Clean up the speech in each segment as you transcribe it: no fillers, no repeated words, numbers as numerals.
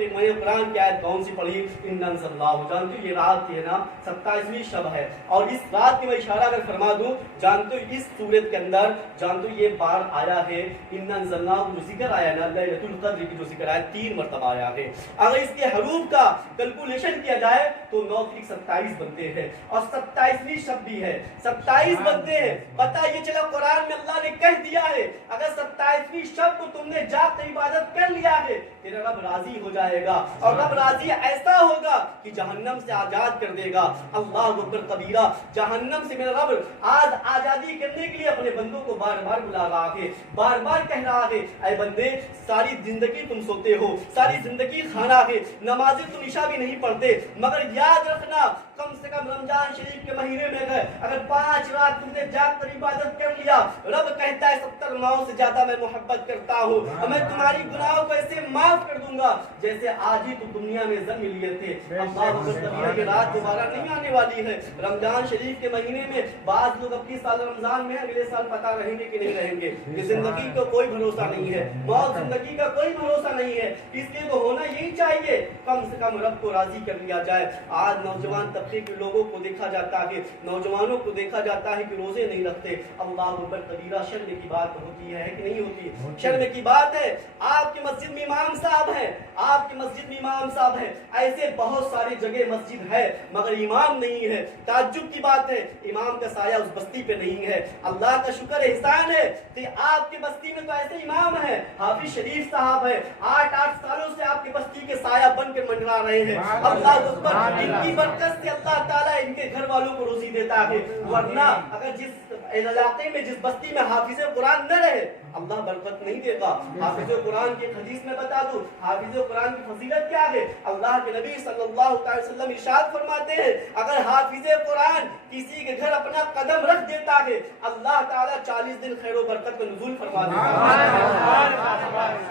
لیے میں نے قرآن کی آیت کون سی پڑھی؟ اِنَّا أَنزَلْنَاهُ، جانتے ہو یہ رات ہے نا 27ویں شب ہے، اور اس رات کی میں اشارہ اگر فرما دوں، جانتے ہو اس سورت کے اندر جانتے ہو یہ بار آیا ہے اِنَّا أَنزَلْنَاهُ جو ذکر آیا نا لیلۃ القدر کی جو ذکر آیا 3 مرتبہ آیا ہے۔ اگر اس کے حروف کا کیلکولیشن کیا جائے تو 9 × 27 بنتے ہیں، اور 27ویں شب بھی ہے 27 بنتے ہیں۔ پتہ یہ چلا قرآن میں اللہ نے کہہ دیا ہے اگر 27ویں شب کو تم نے جا کر عبادت کر لیا ہے تیرا رب راضی ہو جائے گا، اور رب راضی ایسا ہوگا کہ جہنم سے آزاد کر دے گا۔ اللہ اکبر کبیرہ، جہنم سے میرا رب آج آزادی کرنے کے لیے اپنے بندوں کو بار بار بلا رہا ہے، بار بار کہہ رہا ہے اے بندے ساری زندگی تم سوتے ہو، ساری زندگی کھانا ہے، نمازیں تم عشاء بھی نہیں پڑھتے، مگر یاد رکھنا کم سے کم رمضان شریف کے مہینے میں اگر 5 رات تم نے جاگ کر عبادت کر لیا، رب کہتا ہے 70 ماؤں سے زیادہ میں محبت کرتا ہوں، اور میں تمہاری گناہوں کو ایسے معاف کر دوں گا جیسے آج ہی تم دنیا میں جنم لیے تھے۔ اللہ اکبر، یہ رات دوبارہ نہیں آنے والی ہے۔ رمضان شریف کے مہینے میں بعض لوگ اپنی سال رمضان میں اگلے سال پتہ رہیں گے کہ نہیں رہیں گے، کہ زندگی کا کوئی بھروسہ نہیں ہے، موت زندگی کا کوئی بھروسہ نہیں ہے، اس لیے تو ہونا یہی چاہیے کم سے کم رب کو راضی کر لیا جائے۔ آج نوجوان طبقے کے لوگوں کو دیکھا جاتا ہے، نوجوانوں کو دیکھا جاتا ہے کہ روزے نہیں رکھتے۔ اللہ اکبر کبیرہ، شرم کی بات ہوتی ہے کہ نہیں ہوتی؟ شرم کی بات ہے۔ آپ کی مسجد میں امام صاحب ہیں، آپ کی مسجد میں امام صاحب ہیں، ایسے بہت ساری جگہ مسجد ہے مگر امام نہیں ہے۔ تعجب کی بات ہے امام کا سایہ اس بستی پہ نہیں ہے۔ اللہ کا شکر احسان ہے کہ آپ کی بستی میں تو ایسے امام ہیں، حافظ شریف صاحب ہیں، 8 سالوں سے آپ کی بستی کے سایہ بن کے منڈرا رہے ہیں۔ اللہ اکبر، ان کی برکت سے اللہ تعالیٰ ان کے گھر والوں کو روزی دیتا ہے، ورنہ اگر جس علاقے میں جس بستی میں حافظ قرآن نہ رہے اللہ برکت نہیں دیتا۔ حافظ قرآن کی حدیث میں بتا دوں حافظ قرآن کی فضیلت کیا ہے۔ اللہ کے نبی صلی اللہ علیہ وسلم ارشاد فرماتے ہیں اگر حافظ قرآن کسی کے گھر اپنا قدم رکھ دیتا ہے اللہ تعالیٰ 40 دن خیر و برکت کا نزول فرما دیتا ہے۔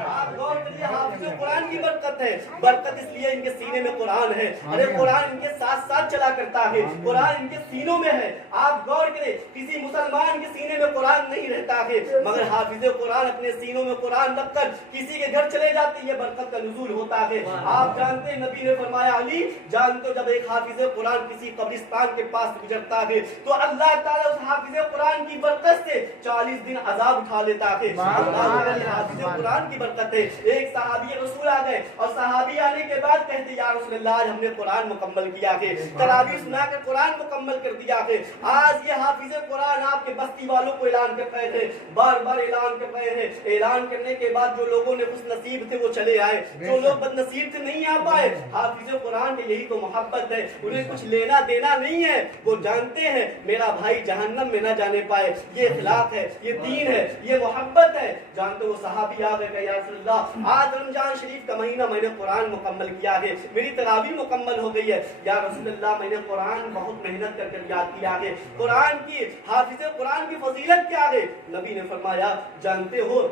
آپ غور کریے، حافظ قرآن کی برکت ہے، برکت اس لیے ان کے سینے میں قرآن ہے، ارے قرآن ان کے ساتھ ساتھ چلا کرتا ہے، قرآن ان کے سینوں میں ہے۔ آپ غور کریں، کسی مسلمان کے سینے میں قرآن نہیں رہتا ہے مگر حافظ قرآن اپنے سینوں میں قرآن رکھ کر کسی کے گھر چلے جاتے یہ برکت کا نزول ہوتا ہے۔ آپ جانتے ہیں نبی نے فرمایا علی جانتے ہو جب ایک حافظ قرآن کسی قبرستان کے پاس گزرتا ہے تو اللہ تعالیٰ اس حافظ قرآن کی برکت سے 40 دن عذاب اٹھا لیتا ہے۔ اللہ حافظ قرآن کی برکت ہے۔ ایک صحابی رسول آ گئے اور صحابی آنے کے بعد کہتے یا رسول اللہ ہم نے قرآن مکمل کیا ہے، تراویح سنا کر قرآن مکمل کر دیا ہے۔ آج یہ حافظ قرآن آپ کے بستی والوں کو اعلان کر رہے تھے، بار بار اعلان کر رہے ہیں۔ اعلان کرنے کے بعد جو لوگوں نے خوش نصیب تھے وہ چلے آئے، جو لوگ بد نصیب تھے نہیں آ پائے۔ حافظ قرآن کی یہی تو محبت ہے، انہیں کچھ لینا دینا نہیں ہے، وہ جانتے ہیں میرا بھائی جہنم میں نہ جانے پائے، یہ اخلاق ہے، یہ دین ہے، یہ محبت ہے۔ جانتے وہ صحابی آ گئے کہ یا رسول اللہ آج رمضان شریف کا مہینہ میں نے قرآن مکمل کیا ہے، میری تراویح مکمل ہو گئی ہے، یا رسول اللہ میں نے قرآن بہت محنت کر کر یاد کیا ہے، قرآن کی حافظ قرآن کی فضیلت کیا ہے؟ نبی نے فرمایا جانتے ہو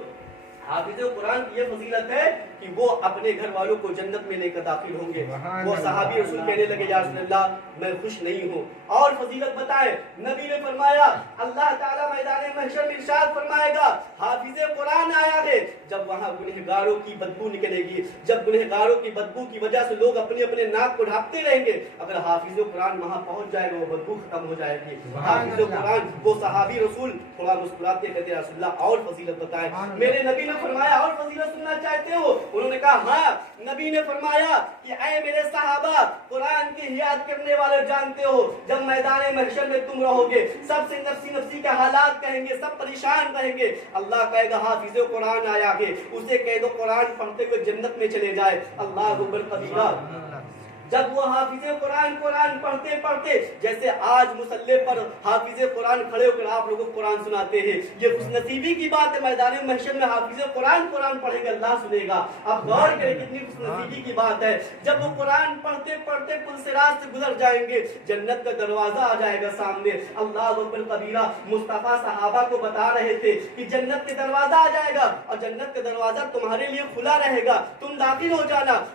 حافظ قرآن کی یہ فضیلت ہے کہ وہ اپنے گھر والوں کو جنت میں لے کر داخل ہوں گے۔ وہ صحابی رسول کہنے لگے یا رسول اللہ میں خوش نہیں ہوں، اور فضیلت بتائے۔ نبی نے فرمایا اللہ تعالیٰ میدان محشر میں ارشاد فرمائے گا حافظ قرآن آیا ہے، جب وہاں گنہگاروں کی بدبو نکلے گی، جب گنہگاروں کی بدبو کی وجہ سے لوگ اپنے اپنے ناک کو ڈھانپتے رہیں گے، اگر حافظ قرآن وہاں پہنچ جائے گا وہ بدبو ختم ہو جائے گی۔ حافظ قرآن وہ صحابی رسول تھوڑا مسکراتے کہتے یا رسول اللہ اور فضیلت بتائے۔ میرے نبی نے فرمایا اور فضیلت سننا چاہتے ہو؟ انہوں نے کہا ہاں۔ نبی نے فرمایا کہ اے میرے صحابہ قرآن کی یاد کرنے والے جانتے ہو جب میدان محشر میں تم رہو گے سب سے نفسی نفسی کے حالات کہیں گے، سب پریشان رہیں گے، اللہ کہے گا حافظ قرآن آیا ہے، اسے کہہ دو قرآن پڑھتے ہوئے جنت میں چلے جائے۔ اللہ اکبر کبیرہ، جب وہ حافظ قرآن پڑھتے پڑھتے جیسے آج مصلی پر حافظ قرآن کھڑے ہو کر آپ لوگوں کو قرآن سناتے ہیں، یہ خوش نصیبی کی بات ہے، میدان محشر میں حافظ قرآن پڑھیں گے اللہ سنے گا۔ آپ غور کریں کتنی خوش نصیبی کی بات ہے، جب وہ قرآن پڑھتے پڑھتے پل صراط سے گزر جائیں گے جنت کا دروازہ آ جائے گا سامنے۔ اللہ اکبر کبیرہ، مصطفیٰ صحابہ کو بتا رہے تھے کہ جنت کے دروازہ آ جائے گا اور جنت کا دروازہ تمہارے لیے کھلا رہے گا، تم داخل ہو جانا۔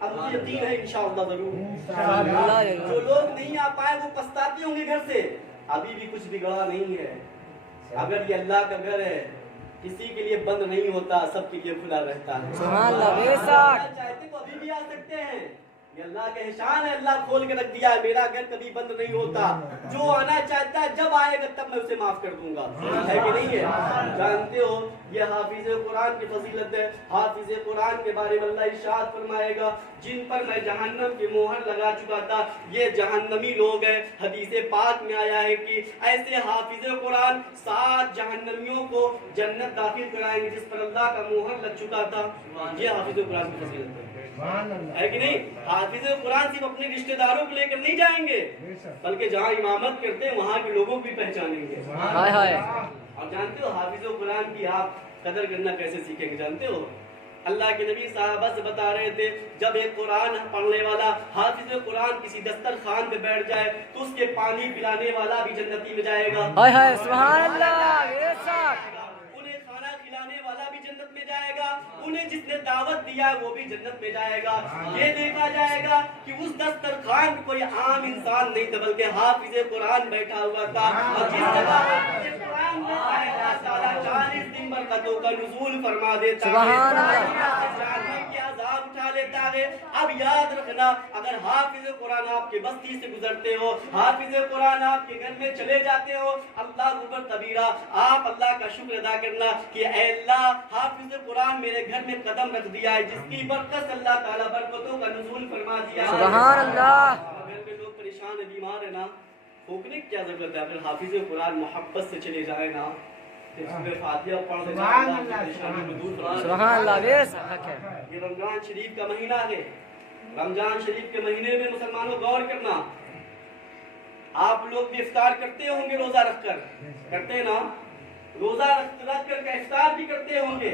اب مجھے یقین ہے انشاءاللہ ضرور جو لوگ نہیں آ پائے وہ پچھتاتے ہوں گے گھر سے، ابھی بھی کچھ بگڑا نہیں ہے. اگر یہ اللہ کا گھر ہے کسی کے لیے بند نہیں ہوتا، سب کے لیے کھلا رہتا ہے. سبحان اللہ بے شک. چاہتے تو ابھی بھی آ سکتے ہیں، یہ اللہ کا احسان ہے، اللہ کھول کے رکھ دیا ہے. میرا گھر کبھی بند نہیں ہوتا، جو آنا چاہتا ہے جب آئے گا تب میں اسے معاف کر دوں گا. ہے کہ نہیں ہے؟ جانتے ہو یہ حافظ قرآن کی فضیلت ہے. حافظ قرآن کے بارے میں اللہ ارشاد فرمائے گا جن پر میں جہنم کی مہر لگا چکا تھا یہ جہنمی لوگ ہیں. حدیث پاک میں آیا ہے کہ ایسے حافظ قرآن 7 جہنمیوں کو جنت داخل کرائیں گے جس پر اللہ کا مہر لگ چکا تھا. یہ حافظ قرآن کی فضیلت ہے کہ نہیں؟ حافظ قرآن صرف اپنے رشتہ داروں کو لے کر نہیں جائیں گے بلکہ جہاں امامت کرتے ہیں وہاں کے لوگوں کو بھی پہچانیں گے. اور جانتے ہو حافظ قرآن کی آپ قدر کرنا کیسے سیکھیں گے؟ جانتے ہو اللہ کے نبی صحابہ سے بتا رہے تھے جب ایک قرآن پڑھنے والا حافظ قرآن کسی دسترخوان پہ بیٹھ جائے تو اس کے پانی پلانے والا بھی جنتی میں جائے گا. سبحان اللہ بے شک. انہیں کھانا کھلانے والا بھی جنت میں جائے گا، انہیں جس نے دعوت دیا ہے وہ بھی جنت میں جائے گا. یہ دیکھا جائے گا کہ اس دسترخوان پہ کوئی عام انسان نہیں تھا بلکہ حافظ قرآن بیٹھا ہوا تھا. اور جس جگہ حافظ قرآن بیٹھا ہے اللہ تعالیٰ 40 دن برکتوں کا نزول فرما دیتا ہے، کے عذاب اٹھا لیتا ہے. اب یاد رکھنا اگر حافظ قرآن آپ کے بستی سے گزرتے ہو، حافظ قرآن آپ کے گھر میں چلے جاتے ہو، اللہ اکبر کبیرہ آپ اللہ کا شکر ادا کرنا کہ اے اللہ حافظ قرآن میرے گھر میں قدم رکھ دیا ہے جس کی برکت اللہ تعالیٰ برکتوں کا نزول فرما دیا ہے. سبحان اللہ. گھر میں لوگ پریشان ہیں بیمار ہیں نا، پھونکنے کی کیا ضرورت ہے؟ اگر حافظ قرآن محبت سے چلے جائے نا سبحان اللہ بے شک ہے. یہ رمضان شریف کا مہینہ ہے. رمضان شریف کے مہینے میں مسلمانوں غور کرنا، آپ لوگ بھی افطار کرتے ہوں گے روزہ رکھ کر، کرتے ہیں نا؟ روزہ رکھ کر افطار بھی کرتے ہوں گے،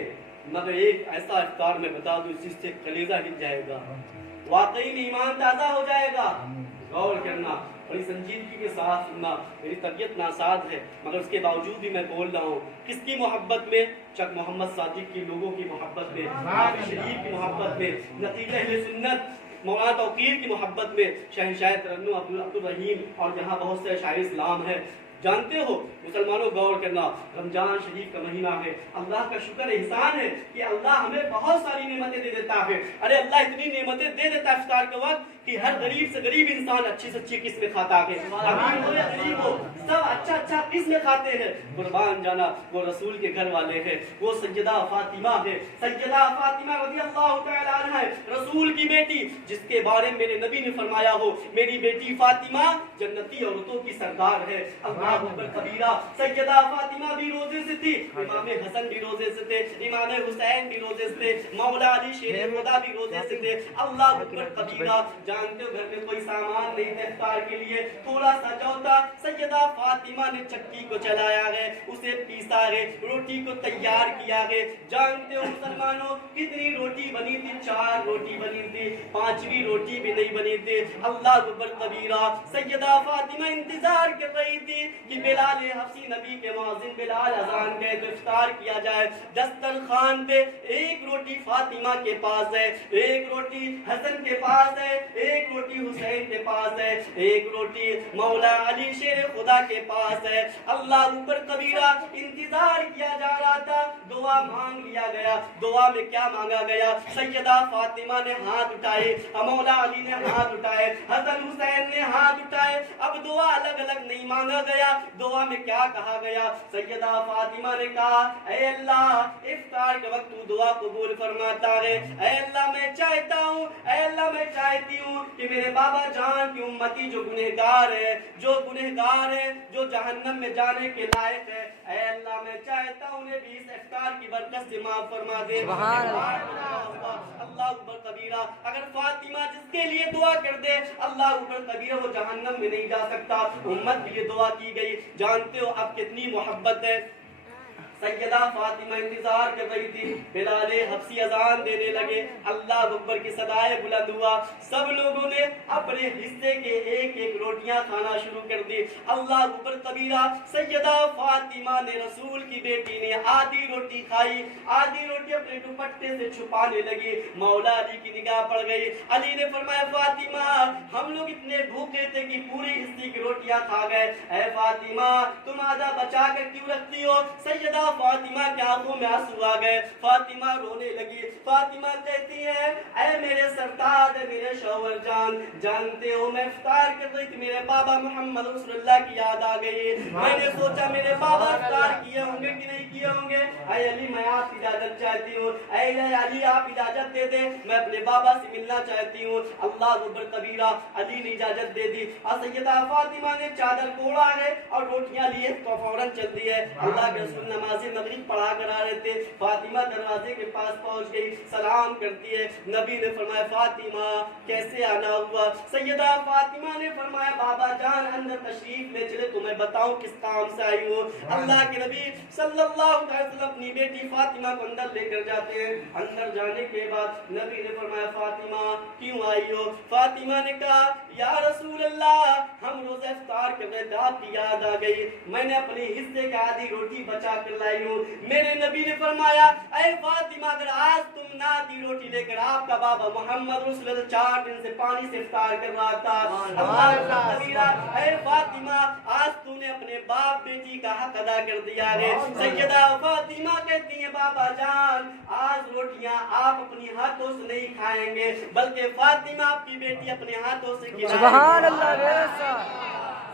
مگر ایک ایسا افطار میں بتا دوں جس سے کلیجہ ہل جائے گا، واقعی میں ایمان تازہ ہو جائے گا. غور کرنا، بڑی سنجیدگی کے ساتھ سننا. میری طبیعت ناساز ہے مگر اس کے باوجود بھی میں بول رہا ہوں. کس کی محبت میں؟ چک محمد صادق کی لوگوں کی محبت میں، حافظ شریف کی محبت میں، نتیجہ اہل سنت مولانا توقیر کی محبت میں، شہنشاہ ترنم عبد الرحیم اور جہاں بہت سے شاعر اسلام ہیں. جانتے ہو مسلمانوں غور کرنا، رمضان شریف کا مہینہ ہے، اللہ کا شکر احسان ہے کہ اللہ ہمیں بہت ساری نعمتیں دے دیتا ہے. ارے اللہ اتنی نعمتیں دے دیتا ہے افطار کے وقت کہ ہر غریب سے غریب انسان اچھی سے اچھی قسم کھاتا ہے. امیر ہو یا غریب ہو سب اچھا اچھا قسم کھاتے ہیں. قربان جانا وہ رسول کے گھر والے ہیں، وہ سیدہ فاطمہ ہے. سیدہ فاطمہ رضی اللہ تعالی عنہا ہے رسول کی بیٹی جس کے بارے میں میرے نبی نے فرمایا ہو میری بیٹی فاطمہ جنتی عورتوں کی سردار ہے. اللہ اکبر کبیرہ. سیدہ فاطمہ بھی روزے سے تھی، امام حسن بھی روزے سے تھے، امام حسین بھی روزے سے تھے، مولا علی شیر خدا بھی روزے سے تھے. اللہ اکبر کبیرہ. جانتے ہو گھر میں کوئی سامان نہیں تھا افطار کے لیے، تھوڑا سا جو تھا سیدہ فاطمہ نے چکی کو چلایا ہے، اسے پیسا ہے، روٹی کو تیار کیا ہے. جانتے ہو مسلمانوں کتنی روٹی بنی تھی؟ 4 روٹی بنی تھی، 5ویں روٹی بھی نہیں بنی تھی. اللہ اکبر کبیرہ. سیدہ فاطمہ انتظار کر رہی تھی کہ بلال حبشی نبی کے مؤذن بلال اذان کہے تو افطار کیا جائے. دسترخوان پہ ایک روٹی فاطمہ کے پاس ہے، ایک روٹی حسن کے پاس ہے، ایک روٹی حسین کے پاس ہے، ایک روٹی مولا علی شیر خدا کے پاس ہے. اللہ اوپر کبیرہ. انتظار کیا جا رہا تھا، دعا مانگ لیا گیا. دعا میں کیا مانگا گیا؟ سیدہ فاطمہ نے ہاتھ اٹھائے، مولا علی نے ہاتھ اٹھائے، حسن حسین نے ہاتھ اٹھائے. اب دعا الگ الگ نہیں مانگا گیا. دعا میں کیا کہا گیا؟ سیدہ فاطمہ نے کہا اے اللہ افطار کے وقت تو دعا قبول فرماتا ہے. اے اللہ میں چاہتا ہوں، اے اللہ میں چاہتی ہوں کہ میرے بابا جان کی امتی جو گنہگار ہے، جو جہنم میں جانے کے لائق ہے، اے اللہ میں چاہتا ہوں انہیں بھی اس افطار کی برکت سے معاف فرما دے. اللہ اکبر کبیرہ. اگر فاطمہ جس کے لیے دعا کر دے اللہ اکبر کبیرہ وہ جہنم میں نہیں جا سکتا. امت کے لیے دعا کی گئی. جانتے ہو اب کتنی محبت ہے سیدہ فاطمہ انتظار کر رہی تھی، بلال حبشی اذان دینے لگے، اللہ اکبر کی صدائے بلند ہوا، سب لوگوں نے اپنے حصے کے ایک ایک روٹیاں کھانا شروع کر دی، اللہ اکبر کبیرہ۔ سیدہ فاطمہ نے رسول کی بیٹی نے آدھی روٹی کھائی، آدھی روٹی اپنے دوپٹے سے چھپانے لگی، مولا علی کی نگاہ پڑ گئی، علی نے فرمایا فاطمہ ہم لوگ اتنے بھوکے تھے کہ پوری حصے کی روٹیاں کھا گئے، اے فاطمہ تم آدھا بچا کر کیوں رکھتی ہو؟ سیدہ فاطمہ کی آنکھوں میں آنسو آ گئے، فاطمہ رونے لگی، فاطمہ کہتی ہے اے میرے سرتاج میرے شوہر جان، جانتے ہو میں افطار کر رہی تھی، میرے بابا محمد رسول اللہ کی یاد آ گئی، میں نے سوچا میرے بابا افطار کیے ہوں گے کہ نہیں کیے ہوں گے، اے علی میں آپ کی اجازت چاہتی ہوں، اے علی آپ اجازت دے دیں میں اپنے بابا سے ملنا چاہتی ہوں، اللہ اکبر کبیرہ، علی نے اجازت دے دی، اور سیدہ فاطمہ نے چادر کو اڑا ہے اور روٹیاں لیے تو فوراً چل دی ہے، اللہ کے رسول نماز مغرب پڑھا کر آ رہے تھے، فاطمہ دروازے کے پاس پہنچ گئی، سلام کرتی ہے، نبی نے فرمایا فاطمہ کیسے آنا ہوا؟ سیدہ فاطمہ نے فرمایا بابا جان اندر تشریف لے چلے تو میں بتاؤں کس کام سے آئی ہوں، اللہ کے نبی صلی اللہ علیہ وسلم اپنی بیٹی فاطمہ کو اندر لے کر جاتے ہیں، اندر جانے کے بعد نبی نے فرمایا فاطمہ کیوں آئی ہو؟ فاطمہ نے کہا یا رسول اللہ ہم روزہ افطار کر رہے تھے آپ کی یاد آ گئی، میں نے اپنے حصے کا آدھی روٹی بچا کر لائی ہوں، میرے نبی نے فرمایا اے فاطمہ اگر آج تم نہ آدھی روٹی لے کر آپ کا بابا محمد رسول اللہ 4 دن سے پانی سے افطار کر رہا تھا، اللہ اے فاطمہ آج تو نے اپنے باپ بیٹی کا حق ادا کر دیا ہے، سیدہ فاطمہ کہتی ہیں بابا جان آج روٹیاں آپ اپنی ہاتھوں سے نہیں کھائیں گے بلکہ فاطمہ آپ کی بیٹی اپنے ہاتھوں سے کھلائے گی، سبحان اللہ،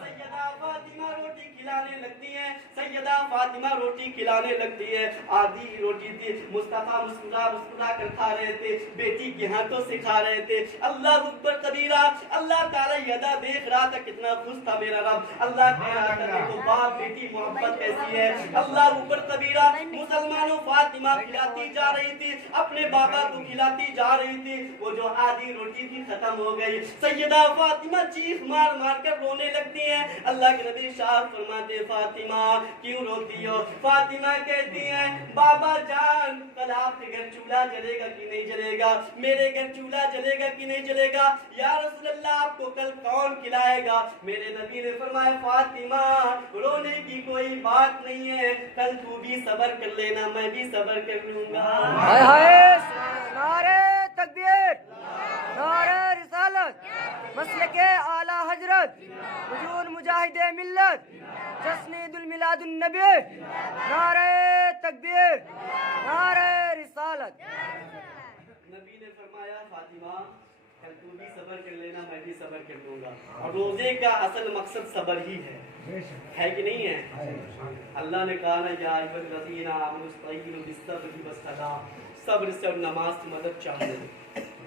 سیدہ فاطمہ روٹی کھلانے لگتی ہیں، سیدہ فاطمہ روٹی کھلانے لگتی ہے، آدھی روٹی تھی، مصطفیٰ مسکرا کر کھا رہے تھے، بیٹی کے ہاتھوں سے کھا رہے تھے، اللہ اکبر کبیرہ، اللہ تعالیٰ یہ ادا دیکھ رہا تھا کتنا خوش تھا میرا رب، اللہ کہہ رہا تھا دیکھو باپ بیٹی محبت کیسی ہے، اللہ اکبر کبیرہ، مسلمانوں فاطمہ کھلاتی جا رہی تھی، اپنے بابا کو کھلاتی جا رہی تھی، وہ جو آدھی روٹی تھی ختم ہو گئی، سیدہ فاطمہ چیخ مار مار کر رونے لگتی ہیں، اللہ کے نبی شاہ فرماتے فاطمہ کیوں روتی ہو؟ فاطمہ کہتی ہیں بابا جان کل آپ کے گھر چولہا جلے گا کہ نہیں جلے گا، میرے گھر چولہا جلے گا کہ نہیں جلے گا، یا رسول اللہ آپ کو کل کون کھلائے گا؟ میرے نبی نے فرمایا فاطمہ رونے کی کوئی بات نہیں ہے، کل تو بھی صبر کر لینا میں بھی صبر کر لوں گا، ہائے ہائے، نعرہ تکبیر، نعرہ رسالت، مسلک اعلی حضرت، وجود مجاہد ملت، جشن عید المیلاد النبی، نعرہ تکبیر، نعرہ رسالت۔ نبی نے فرمایا فاطمہ کل تو بھی صبر کر لینا میں بھی صبر کر لوں گا، اور روزے کا اصل مقصد صبر ہی ہے کہ نہیں ہے؟ اللہ نے کہا نا یا ایھا الذین آمنوا استعینوا بالصبر والصلاۃ، صبر سے اور نماز کی مدد چاہیے،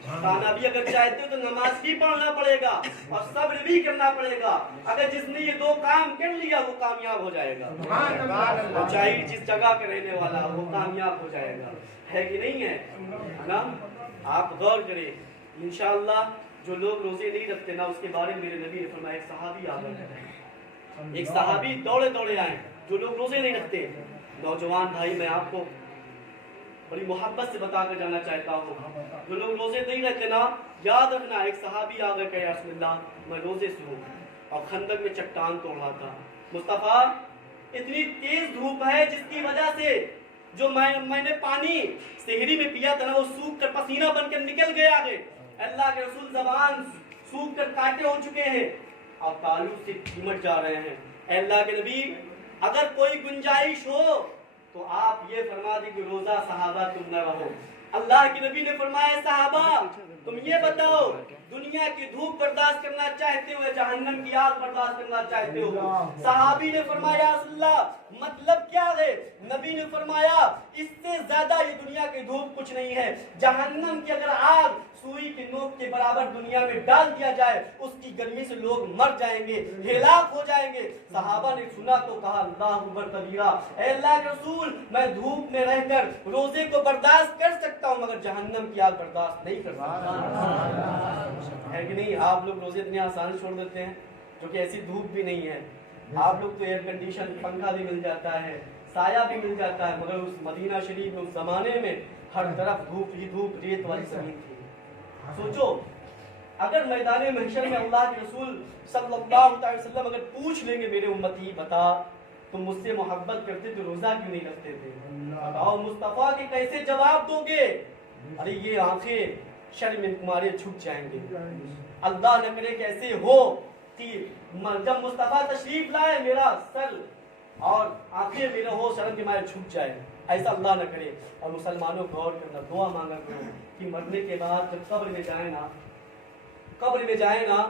کامیابی اگر چاہتے ہو تو نماز بھی پڑھنا پڑے گا اور صبر بھی کرنا پڑے گا، اگر جس نے یہ 2 کام کر لیا وہ کامیاب ہو جائے گا، اور چاہے جس جگہ کا رہنے والا وہ کامیاب ہو جائے گا، ہے کہ نہیں ہے نا؟ آپ غور کریں انشاءاللہ جو لوگ روزے نہیں رکھتے نا اس کے بارے میں میرے نبی نے فرمایا ایک صحابی آ گئے، ایک صحابی دوڑے آئے جو لوگ روزے نہیں رکھتے، نوجوان بھائی میں آپ کو بڑی محبت سے بتا کر جانا چاہتا ہوں، جو لوگ روزے نہیں رکھتے نا یاد رکھنا ایک صحابی آ گئے کہ یا رسول اللہ میں روزے سے ہوں اور خندق میں چٹان توڑ رہا تھا، مصطفیٰ اتنی تیز دھوپ ہے جس کی وجہ سے جو میں نے پانی سحری میں پیا تھا نا وہ سوکھ کر پسینہ بن کر نکل گیا ہے، اللہ کے رسول زبان سوکھ کر کانٹے ہو چکے ہیں اور تالو سے چمٹ جا رہے ہیں، اے اللہ کے نبی اگر کوئی گنجائش ہو تو آپ یہ فرما دیں کہ روزہ صحابہ تم نہ رہو، اللہ کے نبی نے فرمایا صحابہ تم یہ بتاؤ دنیا کی دھوپ برداشت کرنا چاہتے ہو یا جہنم کی آگ برداشت کرنا چاہتے ہو؟ صحابی نے فرمایا رسول اللہ مطلب کیا ہے؟ نبی نے فرمایا اس سے زیادہ یہ دنیا کی دھوپ کچھ نہیں ہے، جہنم کی اگر آگ سوئی کی نوک کے برابر دنیا میں ڈال دیا جائے اس کی گرمی سے لوگ مر جائیں گے، ہلاک ہو جائیں گے، صحابہ نے سنا تو کہا اللہ اکبر کبیرہ، اے اللہ کے رسول میں دھوپ میں رہ کر روزے کو برداشت کر سکتا ہوں مگر جہنم کی آگ برداشت نہیں کر سکتا، ہے کہ نہیں؟ آپ لوگ روزے اتنے آسان چھوڑ دیتے ہیں جو کہ ایسی دھوپ بھی نہیں ہے، آپ لوگ تو ایئر کنڈیشن پنکھا بھی مل جاتا ہے, سایہ بھی مل جاتا ہے, مگر اس مدینہ شریف میں اس زمانے میں ہر طرف دھوپ ہی دھوپ, ریت والی زمین تھی. سوچو اگر میدان محشر میں اللہ کے رسول صلی اللہ علیہ وسلم اگر پوچھ لیں گے میرے امتی بتا تم مجھ سے محبت کرتے تو روزہ کیوں نہیں رکھتے تھے, بتاؤ مصطفیٰ کے کیسے جواب دو گے؟ ارے یہ آنکھیں شرم تمہارے چھپ جائیں گے. اللہ نہ کرے کیسے ہو کہ جب مصطفیٰ تشریف لائے میرا سر اور آنکھیں میرا ہو شرم کے مارے چھپ جائے, ایسا اللہ نہ کرے. اور مسلمانوں کو غور کرنا, دعا مانگا کرو کہ مرنے کے بعد جب قبر میں جائیں نا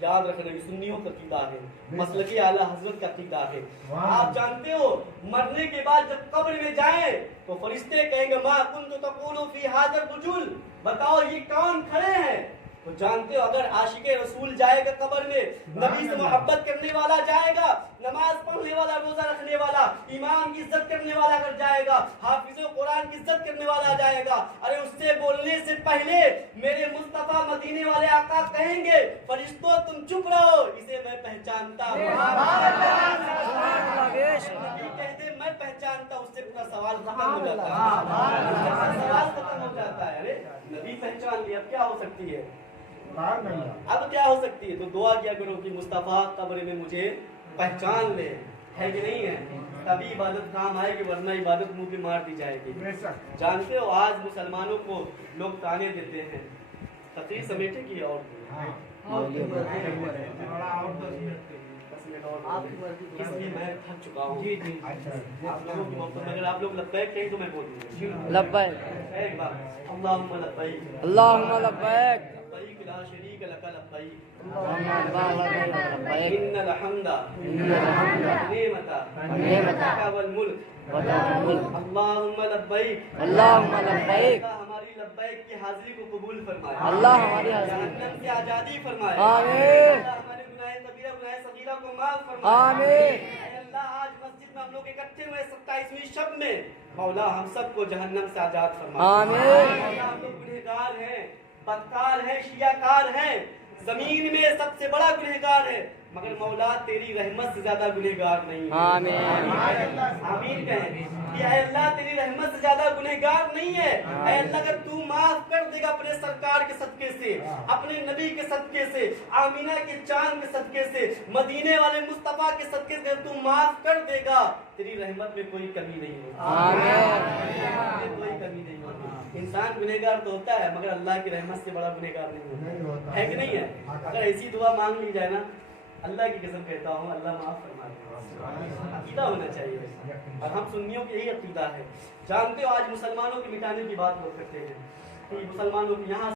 یاد رکھنا کہ سنیوں کا عقیدہ ہے, مسلک اعلیٰ حضرت کا عقیدہ ہے. آپ جانتے ہو مرنے کے بعد جب قبر میں جائیں تو فرشتے کہیں گے ما کنت تقول فی ھذا الرجل, بتاؤ یہ کون کھڑے ہیں؟ تو جانتے ہو اگر عاشق رسول جائے گا قبر میں, نبی سے محبت کرنے والا جائے گا, نماز پڑھنے والا, روزہ رکھنے والا, ایمان کی عزت کرنے والا اگر جائے گا, حافظ قرآن کی عزت کرنے والا جائے گا, ارے اس سے بولنے سے پہلے میرے مصطفیٰ مدینے والے آقا کہیں گے فرشتوں تم چپ رہو, اسے میں پہچانتا ہوں. کہتے میں پہچانتا ہوں, اس سے پورا سوال ختم ہو جاتا ہے. سوال ختم ہو جاتا ہے. ارے نبی پہچان لیا, اب کیا ہو سکتی ہے, اب کیا ہو سکتی ہے؟ تو دعا کیا کرو کہ مصطفیٰ قبر میں مجھے پہچان لے, ہے کہ نہیں ہے, تبھی عبادت کام آئے گی, ورنہ عبادت منہ پہ مار دی جائے گی. جانتے ہو آج مسلمانوں کو لوگ تانے دیتے ہیں, تقریر سمیٹے کی اور اس لیے میں تھک چکا ہوں. آپ لوگوں کی محبت اگر آپ لوگ لبیک کہیں تو میں بول دوں لبیک ایک بار, اللہم لبیک اللہم لبیک لبیک لا شریک لک لبیک لبیک ان الحمد والنعمت لک والملک اللہم لبیک اللہم لبیک, اللہ ہماری لبیک کی حاضری کو قبول فرمائے, اللہ ہماری حاضری جہنم سے آزادی فرمائے, آمین, اللہ ہمارے گناہ کبیرہ گناہ صغیرہ کو معاف فرمائے, آمین. اے اللہ آج مسجد میں ہم لوگ اکٹھے ہوئے 27ویں شب میں, مولا ہم سب کو جہنم سے آزاد فرمائے. آمین. مولا ہم لوگ گنہگار ہیں, بدکار ہیں, شیعہ کار ہیں, زمین میں سب سے بڑا گنہگار ہے, مگر مولا تیری رحمت سے زیادہ گنہگار نہیں ہے. آمین. آمین کہیں کہ اے اللہ تیری رحمت سے زیادہ گنہگار نہیں ہے. اے اللہ اگر تو معاف کر دے گا اپنے سرکار کے صدقے سے, اپنے نبی کے صدقے سے, آمینہ کے چاند کے صدقے سے, مدینے والے مصطفیٰ کے صدقے سے تو معاف کر دے گا, تیری رحمت میں کوئی کمی نہیں ہوگی. آمین. کوئی کمی نہیں ہوگی. انسان گنہگار تو ہوتا ہے مگر اللہ کی رحمت سے بڑا گنہگار نہیں ہوتا ہے کہ نہیں ہے. اگر ایسی دعا مانگ لی جائے نا, اللہ کی قسم کہتا ہوں اللہ معاف فرما دے. عقیدہ ہونا چاہیے, اور ہم سنیوں کی یہی عقیدہ ہے. جانتے ہو آج مسلمانوں کے مٹانے کی بات لوگ کرتے ہیں کہ مسلمانوں کی یہاں